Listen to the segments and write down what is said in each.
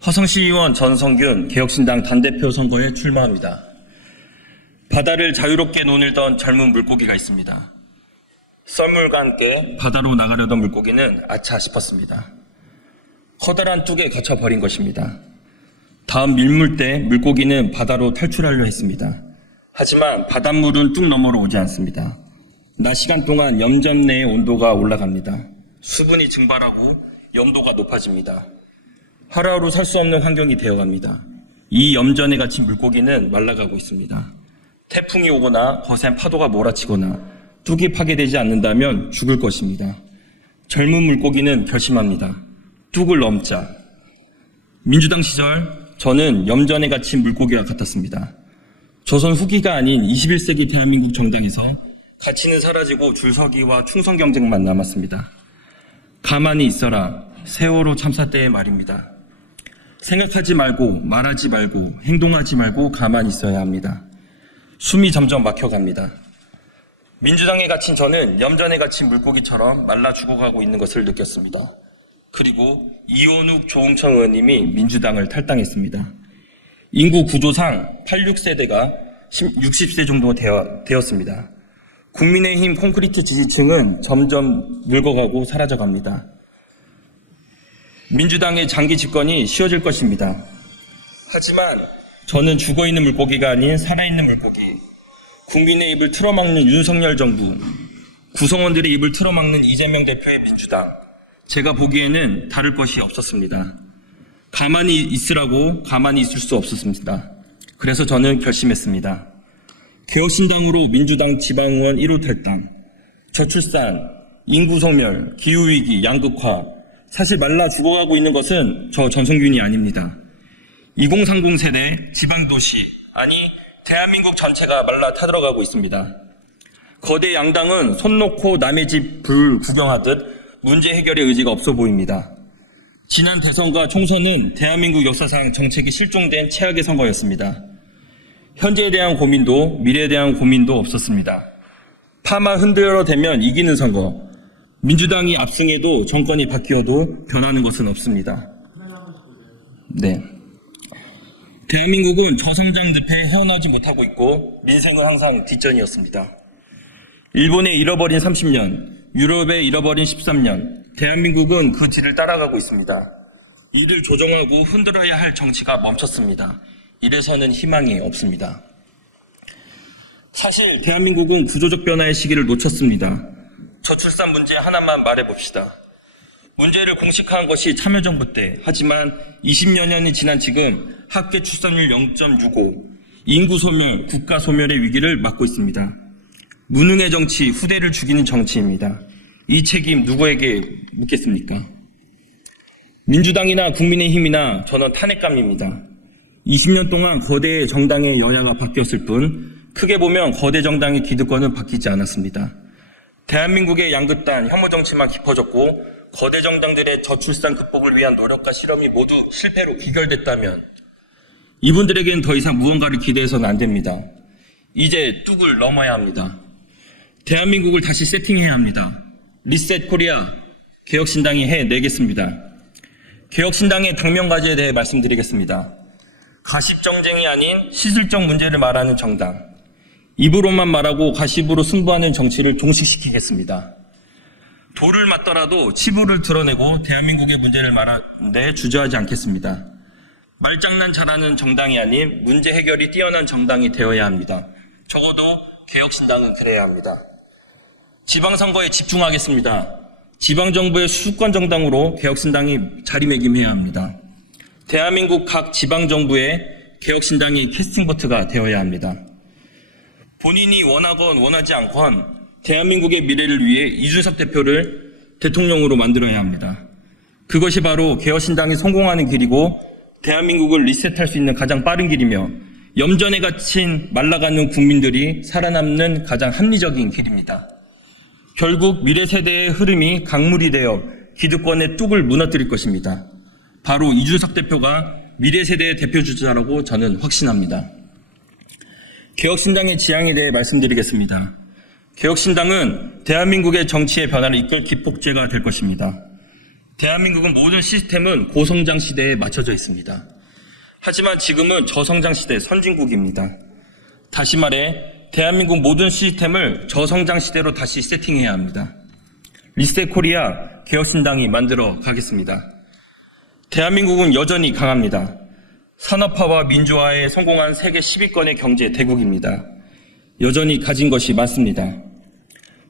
화성시의원 전성균 개혁신당 당대표 선거에 출마합니다. 바다를 자유롭게 논을던 젊은 물고기가 있습니다. 썰물과 함께 바다로 나가려던 물고기는 아차 싶었습니다. 커다란 뚝에 갇혀버린 것입니다. 다음 밀물 때 물고기는 바다로 탈출하려 했습니다. 하지만 바닷물은 뚝 너머로 오지 않습니다. 낮 시간 동안 염전 내의 온도가 올라갑니다. 수분이 증발하고 염도가 높아집니다. 하루하루 살 수 없는 환경이 되어갑니다. 이 염전에 갇힌 물고기는 말라가고 있습니다. 태풍이 오거나 거센 파도가 몰아치거나 뚝이 파괴되지 않는다면 죽을 것입니다. 젊은 물고기는 결심합니다. 뚝을 넘자. 민주당 시절 저는 염전에 갇힌 물고기와 같았습니다. 조선 후기가 아닌 21세기 대한민국 정당에서 가치는 사라지고 줄서기와 충성 경쟁만 남았습니다. 가만히 있어라. 세월호 참사 때의 말입니다. 생각하지 말고 말하지 말고 행동하지 말고 가만히 있어야 합니다. 숨이 점점 막혀갑니다. 민주당에 갇힌 저는 염전에 갇힌 물고기처럼 말라 죽어가고 있는 것을 느꼈습니다. 그리고 이원욱 조응천 의원님이 민주당을 탈당했습니다. 인구 구조상 86세대가 60세 정도 되었습니다. 국민의힘 콘크리트 지지층은 점점 늙어가고 사라져갑니다. 민주당의 장기 집권이 쉬워질 것입니다. 하지만 저는 죽어있는 물고기가 아닌 살아있는 물고기, 국민의 입을 틀어막는 윤석열 정부, 구성원들의 입을 틀어막는 이재명 대표의 민주당, 제가 보기에는 다를 것이 없었습니다. 가만히 있으라고 가만히 있을 수 없었습니다. 그래서 저는 결심했습니다. 개혁신당으로 민주당 지방의원 1호 탈당, 저출산, 인구 소멸, 기후위기, 양극화, 사실 말라 죽어가고 있는 것은 저 전성균이 아닙니다. 2030 세대 지방도시, 아니 대한민국 전체가 말라 타들어가고 있습니다. 거대 양당은 손 놓고 남의 집 불 구경하듯 문제 해결의 의지가 없어 보입니다. 지난 대선과 총선은 대한민국 역사상 정책이 실종된 최악의 선거였습니다. 현재에 대한 고민도 미래에 대한 고민도 없었습니다. 파만 흔들어대면 이기는 선거, 민주당이 압승해도 정권이 바뀌어도 변하는 것은 없습니다. 네. 대한민국은 저성장 늪에 헤어나지 못하고 있고 민생은 항상 뒷전이었습니다. 일본에 잃어버린 30년, 유럽에 잃어버린 13년, 대한민국은 그 뒤를 따라가고 있습니다. 이를 조정하고 흔들어야 할 정치가 멈췄습니다. 이래서는 희망이 없습니다. 사실 대한민국은 구조적 변화의 시기를 놓쳤습니다. 저출산 문제 하나만 말해봅시다. 문제를 공식화한 것이 참여정부 때, 하지만 20여 년이 지난 지금 합계 출산율 0.65, 인구 소멸, 국가 소멸의 위기를 맞고 있습니다. 무능의 정치, 후대를 죽이는 정치입니다. 이 책임 누구에게 묻겠습니까? 민주당이나 국민의힘이나 저는 탄핵감입니다. 20년 동안 거대 정당의 여야가 바뀌었을 뿐 크게 보면 거대 정당의 기득권은 바뀌지 않았습니다. 대한민국의 양극단, 혐오 정치만 깊어졌고 거대 정당들의 저출산 극복을 위한 노력과 실험이 모두 실패로 귀결됐다면 이분들에게는 더 이상 무언가를 기대해서는 안 됩니다. 이제 뚝을 넘어야 합니다. 대한민국을 다시 세팅해야 합니다. 리셋 코리아, 개혁신당이 해내겠습니다. 개혁신당의 당면과제에 대해 말씀드리겠습니다. 가십정쟁이 아닌 시술적 문제를 말하는 정당, 입으로만 말하고 가십으로 승부하는 정치를 종식시키겠습니다. 돌을 맞더라도 치부를 드러내고 대한민국의 문제를 말하는데 주저하지 않겠습니다. 말장난 잘하는 정당이 아닌 문제 해결이 뛰어난 정당이 되어야 합니다. 적어도 개혁신당은 그래야 합니다. 지방선거에 집중하겠습니다. 지방정부의 수권 정당으로 개혁신당이 자리매김해야 합니다. 대한민국 각 지방정부의 개혁신당이 캐스팅보트가 되어야 합니다. 본인이 원하건 원하지 않건 대한민국의 미래를 위해 이준석 대표를 대통령으로 만들어야 합니다. 그것이 바로 개혁신당이 성공하는 길이고 대한민국을 리셋할 수 있는 가장 빠른 길이며 염전에 갇힌 말라가는 국민들이 살아남는 가장 합리적인 길입니다. 결국 미래 세대의 흐름이 강물이 되어 기득권의 뚝을 무너뜨릴 것입니다. 바로 이준석 대표가 미래 세대의 대표주자라고 저는 확신합니다. 개혁신당의 지향에 대해 말씀드리겠습니다. 개혁신당은 대한민국의 정치의 변화를 이끌 기폭제가 될 것입니다. 대한민국은 모든 시스템은 고성장 시대에 맞춰져 있습니다. 하지만 지금은 저성장 시대 선진국입니다. 다시 말해 대한민국 모든 시스템을 저성장 시대로 다시 세팅해야 합니다. 리셋 코리아 개혁신당이 만들어 가겠습니다. 대한민국은 여전히 강합니다. 산업화와 민주화에 성공한 세계 10위권의 경제 대국입니다. 여전히 가진 것이 많습니다.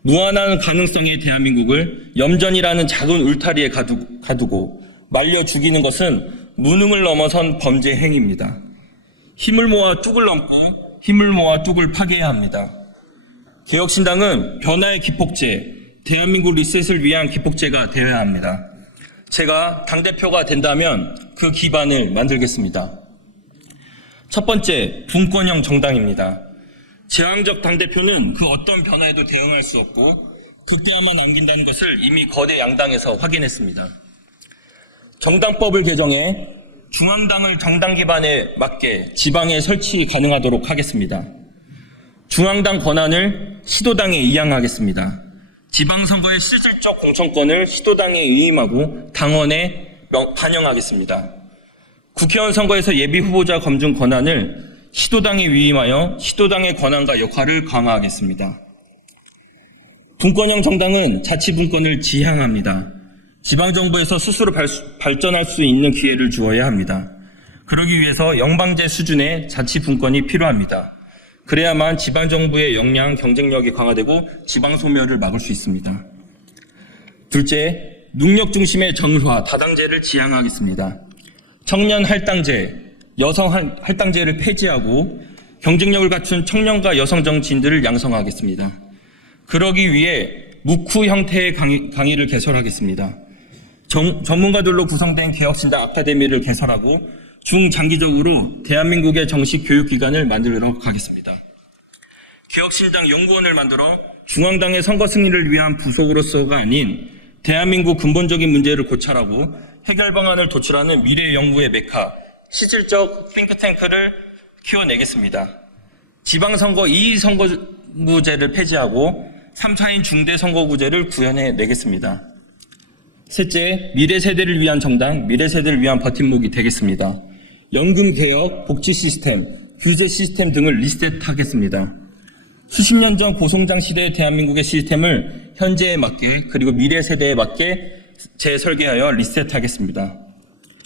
무한한 가능성의 대한민국을 염전이라는 작은 울타리에 가두고 말려 죽이는 것은 무능을 넘어선 범죄 행위입니다. 힘을 모아 뚝을 넘고 힘을 모아 뚝을 파괴해야 합니다. 개혁신당은 변화의 기폭제, 대한민국 리셋을 위한 기폭제가 되어야 합니다. 제가 당대표가 된다면 그 기반을 만들겠습니다. 첫 번째, 분권형 정당입니다. 제왕적 당대표는 그 어떤 변화에도 대응할 수 없고 극대화만 남긴다는 것을 이미 거대 양당에서 확인했습니다. 정당법을 개정해 중앙당을 정당 기반에 맞게 지방에 설치 가능하도록 하겠습니다. 중앙당 권한을 시도당에 이양하겠습니다. 지방선거의 실질적 공천권을 시도당에 위임하고 당원에 반영하겠습니다. 국회의원 선거에서 예비 후보자 검증 권한을 시도당에 위임하여 시도당의 권한과 역할을 강화하겠습니다. 분권형 정당은 자치분권을 지향합니다. 지방정부에서 스스로 발전할 수 있는 기회를 주어야 합니다. 그러기 위해서 영방제 수준의 자치분권이 필요합니다. 그래야만 지방정부의 역량, 경쟁력이 강화되고 지방소멸을 막을 수 있습니다. 둘째, 능력 중심의 정의화, 다당제를 지향하겠습니다. 청년 할당제, 여성 할당제를 폐지하고 경쟁력을 갖춘 청년과 여성 정치인들을 양성하겠습니다. 그러기 위해 묵후 형태의 강의를 개설하겠습니다. 전문가들로 구성된 개혁신당 아카데미를 개설하고 중장기적으로 대한민국의 정식 교육기관을 만들도록 하겠습니다. 개혁신당 연구원을 만들어 중앙당의 선거 승리를 위한 부속으로서가 아닌 대한민국 근본적인 문제를 고찰하고 해결 방안을 도출하는 미래 연구의 메카, 실질적 띵크탱크를 키워내겠습니다. 지방선거 2위 선거구제를 폐지하고 3차인 중대선거구제를 구현해내겠습니다. 셋째, 미래세대를 위한 정당, 미래세대를 위한 버팀목이 되겠습니다. 연금개혁, 복지시스템, 규제 시스템 등을 리셋하겠습니다. 수십 년 전 고성장 시대의 대한민국의 시스템을 현재에 맞게 그리고 미래세대에 맞게 재설계하여 리셋하겠습니다.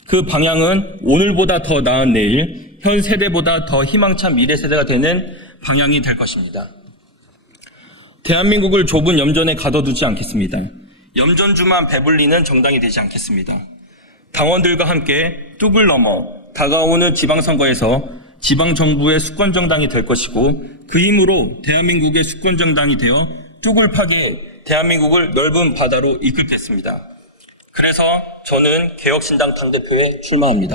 그 방향은 오늘보다 더 나은 내일, 현 세대보다 더 희망찬 미래세대가 되는 방향이 될 것입니다. 대한민국을 좁은 염전에 가둬두지 않겠습니다. 염전주만 배불리는 정당이 되지 않겠습니다. 당원들과 함께 뚝을 넘어 다가오는 지방선거에서 지방정부의 수권정당이 될 것이고 그 힘으로 대한민국의 수권정당이 되어 뚝을 파괴해 대한민국을 넓은 바다로 이끌겠습니다. 그래서 저는 개혁신당 당대표에 출마합니다.